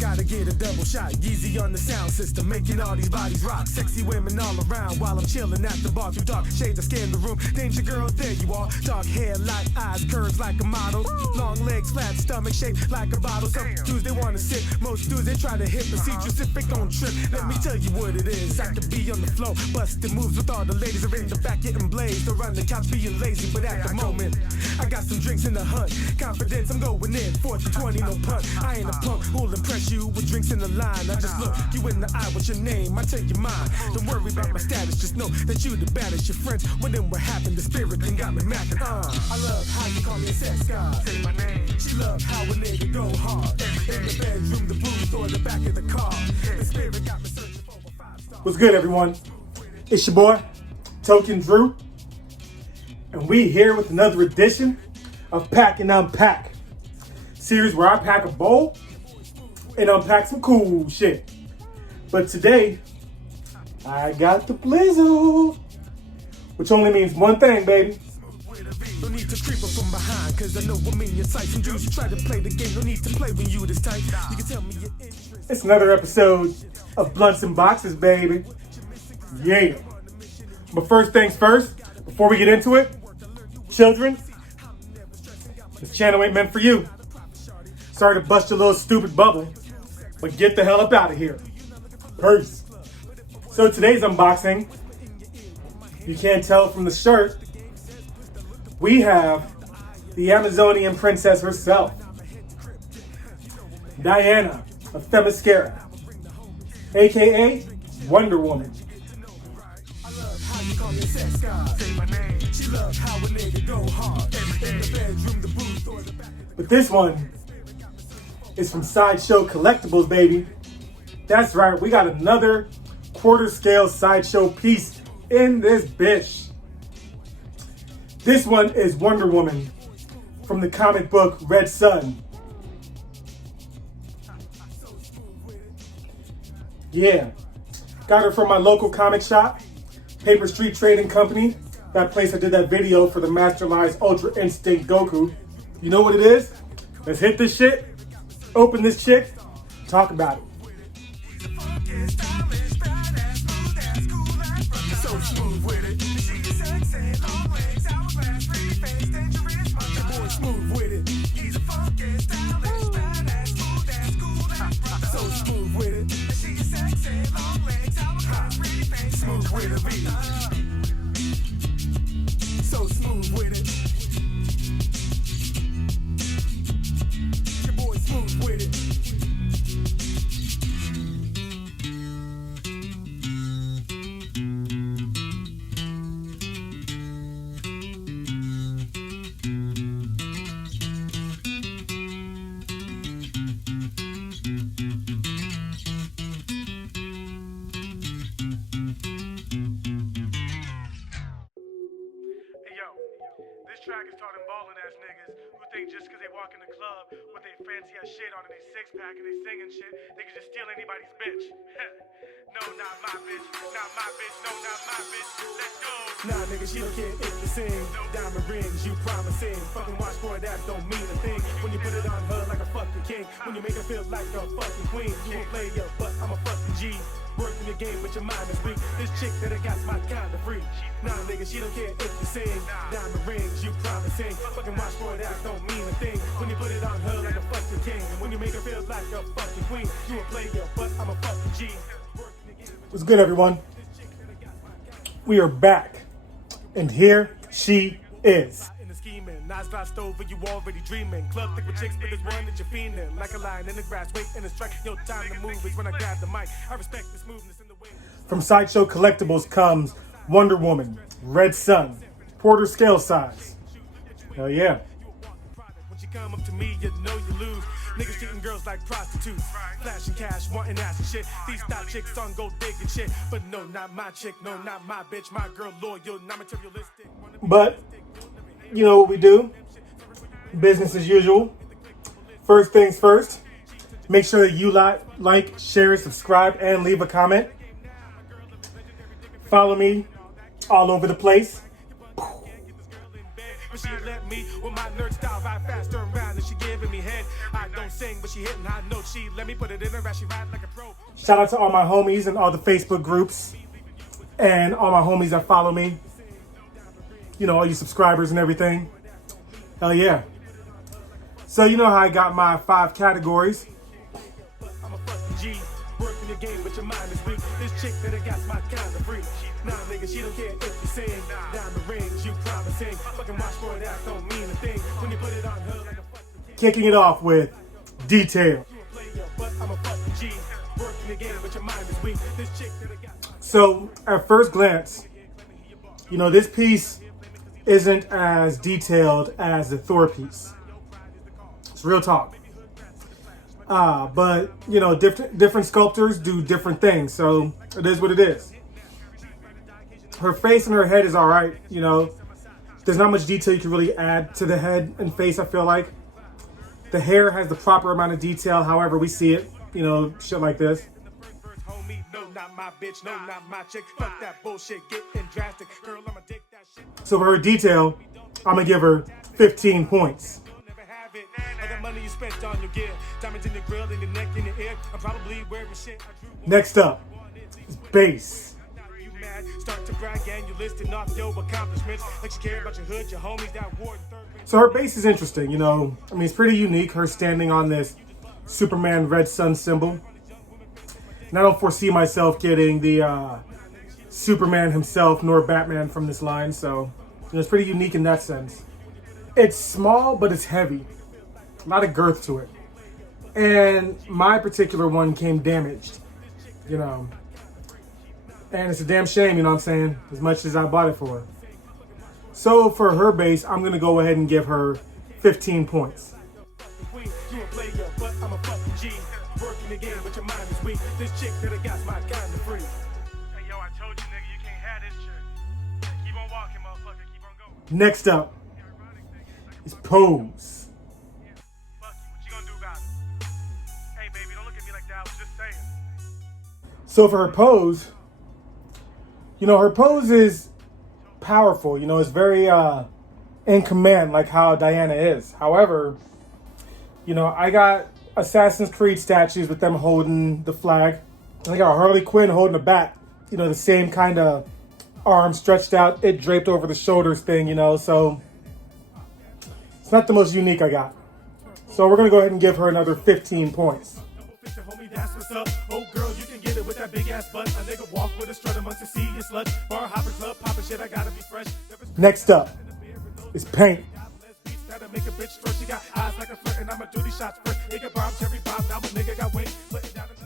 Gotta get a double shot, Yeezy on the sound system, making all these bodies rock. Sexy women all around while I'm chilling at the bar. Through dark shades, I scan the room. Danger girls, there you are. Dark hair, light eyes, curves like a model. Long legs, flat stomach, shaped like a bottle. Some dudes they wanna sit, most dudes they try to hit, but see Pacific on trip. Let me tell you what it is. I could be on the floor, busting moves with all the ladies are in the back getting blazed. Don't run the couch being lazy, but at the moment I got some drinks in the hunt. Confidence, I'm going in 4-20, no punt. I ain't a punk who'll impress you with drinks in the line. I just look you in the eye, what's your name? I tell you mine. Don't worry about my status, just know that you the baddest. Your friends, when them were having the spirit, then got me macking. I love how you call me a sex guy. Say my name. She love how a nigga go hard. In the bedroom, the booth, or the back of the car. The spirit got me searching for a 5-star. What's good, everyone? It's your boy, Token Drew, and we here with another edition of Pack N Unpack, series where I pack a bowl and unpack some cool shit. But today, I got the blizzle, which only means one thing, baby. No need to creep up from behind, cause I know I'm in your sight. Some dudes you try to play the game, no need to play when you this tight. You can tell me your interest. It's another episode of Blunts and Boxes, baby. Yeah. But first things first, before we get into it, children, this channel ain't meant for you. Sorry to bust your little stupid bubble, but get the hell up out of here. Peace. So today's unboxing, you can't tell from the shirt, we have the Amazonian princess herself, Diana of Themyscira, aka Wonder Woman. But this one is from Sideshow Collectibles, baby. That's right, we got another quarter scale Sideshow piece in this bitch. This one is Wonder Woman from the comic book Resin. Yeah, got her from my local comic shop, Paper Street Trading Company. That place I did that video for the Masterminds Ultra Instinct Goku. You know what it is? Let's hit this shit, open this chick, talk about it. So smooth with it. She's sexy, long legs, hourglass, pretty face, dangerous. Your boy smooth with it. He's a funky, stylish, badass, smooth, so smooth with it. She's sexy, long legs, hourglass, pretty face, smooth with it. So smooth with it. Your boy smooth with it. This track is taught them ballin' ass niggas who think just cause they walk in the club with they fancy ass shit on and they six pack and they singing shit, they can just steal anybody's bitch. No, not my bitch, not my bitch, no, not my bitch. Let's go. Nah, nigga, she don't care if you sing. Diamond rings, you promising. Fucking watch boy, that don't mean a thing. When you put it on her like a fucking king. When you make her feel like a fucking queen. You won't play your butt, I'm a fucking G. Working the game, but your mind is weak. This chick that I got's my kind of freak. Nah, nigga, she don't care if you sing. Diamond rings, you promising. Fucking watch boy, that don't mean a thing. When you put it on her like a fucking king. And when you make her feel like a fucking queen. You won't play your butt, I'm a fucking G. What's good, everyone? We are back, and here she is. In the scheming, nice glossed over, you already dreaming. Club thick with chicks, but there's one that you're fiending. Like a lion in the grass, waiting to strike. Your time to move is when I grab the mic. I respect this moveness in the way. From Sideshow Collectibles comes Wonder Woman, Red Sun, quarter scale size. Hell yeah. When you come up to me, you know you lose. Niggas treating girls like prostitutes. Flashing cash, wanting ass and shit. These stop chicks on go digging shit. But no, not my chick, no, not my bitch. My girl loyal, not materialistic. But, you know what we do? Business as usual. First things first. Make sure that you like, share, subscribe, and leave a comment. Follow me all over the place. but she let me with my nerd style ride fast, turn around and she giving me head. I don't sing, but she hitting high notes. She let me put it in her as she ride like a pro. Shout out to all my homies and all the Facebook groups and all my homies that follow me. You know, all you subscribers and everything. Hell yeah. So you know how I got my 5 categories. I'm a fucking G, working the game, but your mind is weak. This chick that I got's my kind of freak. Nah, nigga, she don't care if you sing. Down the range, you promising. Fucking watch for it, that don't mean a thing. When you put it on her like a fucking Kicking it off with Detail. but I'm a fucking G, working the game, but your mind is weak. This chick that I got. So at first glance, you know, this piece isn't as detailed as the Thor piece. It's real talk. But you know, different sculptors do different things, so it is what it is. Her face and her head is all right. You know, there's not much detail you can really add to the head and face. I feel like the hair has the proper amount of detail. However, we see it. You know, shit like this. Homie, no, not my bitch, no, not my chick. Fuck that bullshit, getting drastic. Girl, I'ma dig that shit. So for her detail, I'm gonna give her 15 points. Never have it. All that money you spent on your gear. Diamonds in the grill, in your neck, in the ear. I'm probably wearing shit. Next up is bass. You mad? Start to brag and you listing off your accomplishments. Like you care about your hood, your homies, that war. So her base is interesting, you know. I mean, it's pretty unique. Her standing on this Superman red sun symbol. And I don't foresee myself getting the Superman himself nor Batman from this line. So you know, it's pretty unique in that sense. It's small, but it's heavy. A lot of girth to it. And my particular one came damaged, you know. And it's a damn shame, you know what I'm saying? As much as I bought it for her. So for her base, I'm going to go ahead and give her 15 points. You a player, but I'm a fucking G. Working the game, but your mind is weak. This chick that I got's my kind of freak. Hey, yo, I told you, nigga, you can't have this chick. Keep on walking, motherfucker. Keep on going. Next up is Pose. Fuck you. What you gonna do about it? Hey, baby, don't look at me like that. I was just saying. So for her pose, you know, her pose is powerful. You know, it's very in command, like how Diana is. However, you know, I got Assassin's Creed statues with them holding the flag. And I got Harley Quinn holding a bat. You know, the same kind of arm stretched out, it draped over the shoulders thing, you know. So it's not the most unique I got. So we're going to go ahead and give her another 15 points. Homie, that's what's up. Oh, girl, you can get it with that big ass butt. A nigga walk with a strut amongst the sea and slut. Bar hopper club popping shit, I gotta be fresh. Next up is Paint. That'll make a bitch stroke. She got eyes like a flirt, and I'ma do these shots first. Nigga bomb, cherry bomb, now my nigga got weight.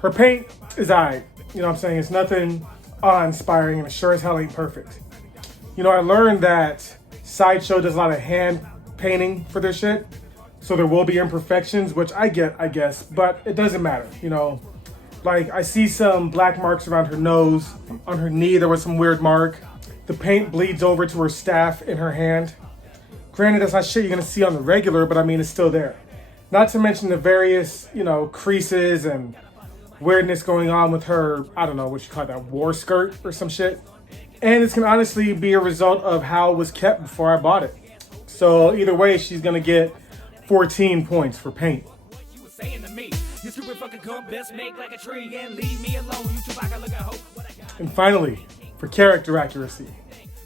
Her paint is alright. You know what I'm saying? It's nothing awe-inspiring, and it sure as hell ain't perfect. You know, I learned that Sideshow does a lot of hand painting for their shit. So there will be imperfections, which I get, I guess, but it doesn't matter, you know. Like, I see some black marks around her nose. On her knee, there was some weird mark. The paint bleeds over to her staff in her hand. Granted, that's not shit you're gonna see on the regular, but I mean, it's still there. Not to mention the various, you know, creases and weirdness going on with her, I don't know, what you call that, war skirt or some shit. And this can honestly be a result of how it was kept before I bought it. So either way, she's gonna get 14 points for paint. You were saying to me, you stupid fucking cunt, best make like a tree and leave me alone. You Chewbacca, look at hope. What I got. And finally, for character accuracy.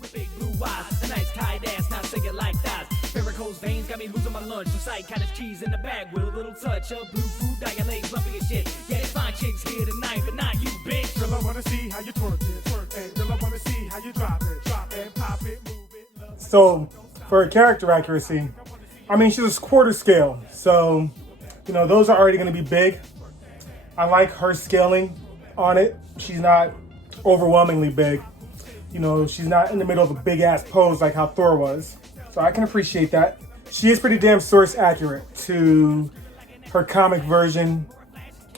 With big blue eyes, a nice tight ass, not singing like that. Varicose veins got me losing my lunch. The sight kind of cheese in the bag with a little touch of blue food. Dye your legs lumpy as shit. Yeah, they fine chicks here tonight, but not you, bitch. Girl, I wanna see how you twerk it, twerk it. Girl, I wanna see how you drop it, pop it, move it. So for her character accuracy, I mean, she's a quarter scale, so, you know, those are already going to be big. I like her scaling on it. She's not overwhelmingly big. You know, she's not in the middle of a big-ass pose like how Thor was. So I can appreciate that. She is pretty damn source accurate to her comic version.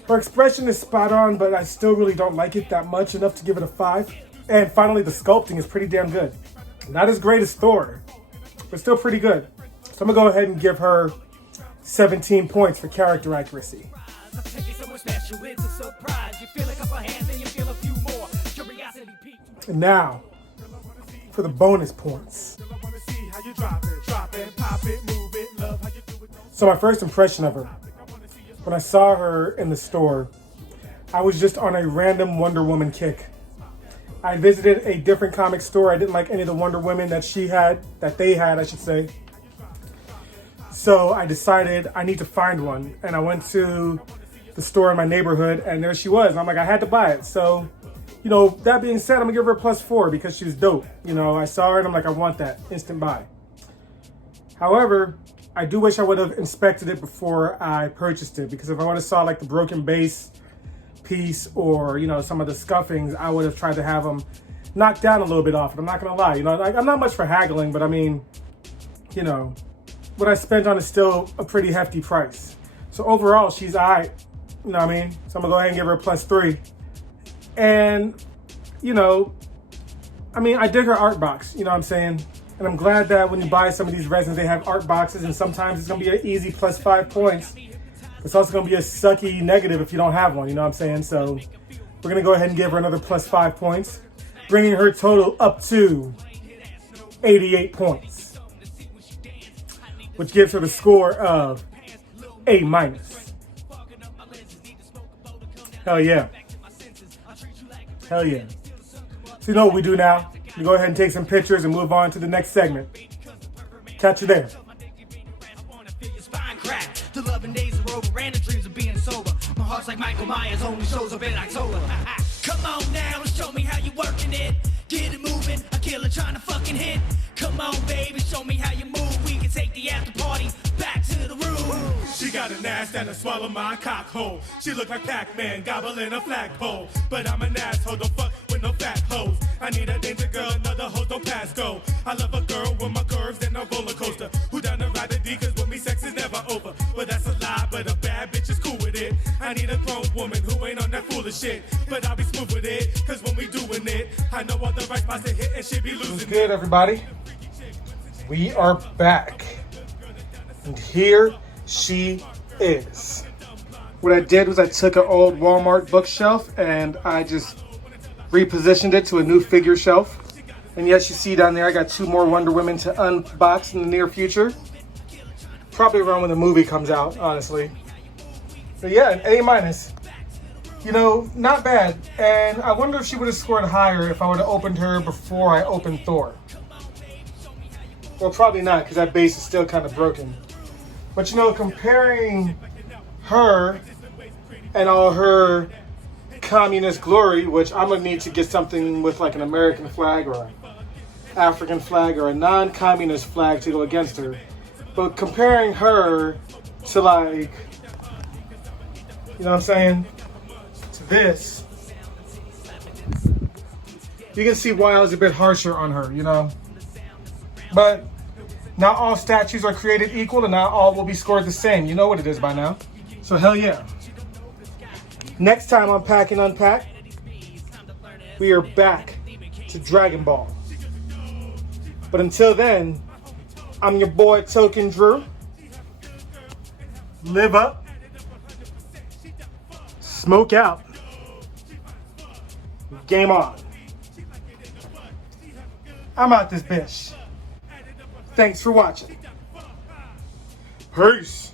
Her expression is spot on, but I still really don't like it that much, enough to give it a 5. And finally, the sculpting is pretty damn good. Not as great as Thor, but still pretty good. So I'm going to go ahead and give her 17 points for character accuracy. And now, for the bonus points. So my first impression of her, when I saw her in the store, I was just on a random Wonder Woman kick. I visited a different comic store. I didn't like any of the Wonder Women that they had, I should say. So I decided I need to find one. And I went to the store in my neighborhood and there she was. I'm like, I had to buy it. So, that being said, I'm gonna give her a +4 because she was dope. I saw her and I'm like, I want that, instant buy. However, I do wish I would have inspected it before I purchased it, because if I would have saw like the broken base piece or, some of the scuffings, I would have tried to have them knocked down a little bit off it. I'm not gonna lie, I'm not much for haggling, but I mean, what I spent on is still a pretty hefty price. So overall, she's all right, you know what I mean? So I'm gonna go ahead and give her a +3. And, I dig her art box, you know what I'm saying? And I'm glad that when you buy some of these resins, they have art boxes, and sometimes it's gonna be an easy +5 points. It's also gonna be a sucky negative if you don't have one, you know what I'm saying? So we're gonna go ahead and give her another +5 points, bringing her total up to 88 points, which gives her the score of A-. Hell yeah. Hell yeah. So you know what we do now? We go ahead and take some pictures and move on to the next segment. Catch you there. The loving days are over and the dreams of being sober. My heart's like Michael Myers, only shows up in October. Come on now and show me how you working it. Get it moving, a killer trying to fucking hit. Come on baby, show me how you move. We can take the after party back to the room. She got an ass that'll swallow my cock hole. She look like Pac-Man gobbling a flagpole. But I'm an asshole, don't fuck with no fat hoes. I need a danger girl, another hoe don't pass go. I love a girl with my curves and a roller coaster. Who down to ride a D, cause with me sex is never over. But that's a lie, but a bad bitch is cool with it. I need a grown woman who ain't on that foolish shit. But I'll be smooth with it, cause when we doing it, I know all the right spots to hit and she be losing. What's good, everybody? We are back. And here she is. What I did was I took an old Walmart bookshelf and I just repositioned it to a new figure shelf. And yes, you see down there, I got 2 more Wonder Women to unbox in the near future. Probably around when the movie comes out, honestly. But yeah, an A-. Not bad. And I wonder if she would have scored higher if I would have opened her before I opened Thor. Well, probably not, because that base is still kind of broken. But comparing her and all her communist glory, which I'm gonna need to get something with like an American flag or an African flag or a non-communist flag to go against her. But comparing her to like, you know what I'm saying, to this, you can see why I was a bit harsher on her, But not all statues are created equal and not all will be scored the same. You know what it is by now. So hell yeah. Next time on Pack N Unpack, we are back to Dragon Ball. But until then, I'm your boy Token Drew. Live up. Smoke out. Game on. I'm out this bitch. Thanks for watching. Peace.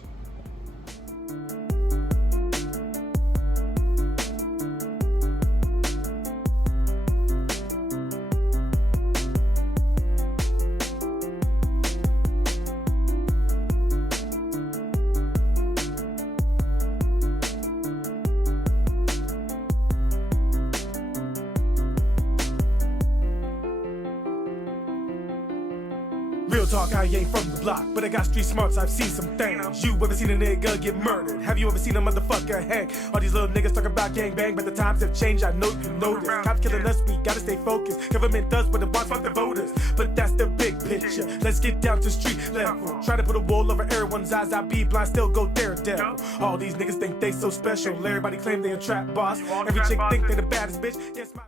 Real talk, I ain't from the block, but I got street smarts, I've seen some things. You ever seen a nigga get murdered? Have you ever seen a motherfucker hang? All these little niggas talking about gang bang, but the times have changed, I know you know this. Cops killing us, we gotta stay focused. Government does what it wants, fuck the voters. But that's the big picture. Let's get down to street level. Try to put a wall over everyone's eyes, I be blind, still go daredevil. All these niggas think they so special. Everybody claim they a trap boss. Every chick think they the baddest bitch. Yes, my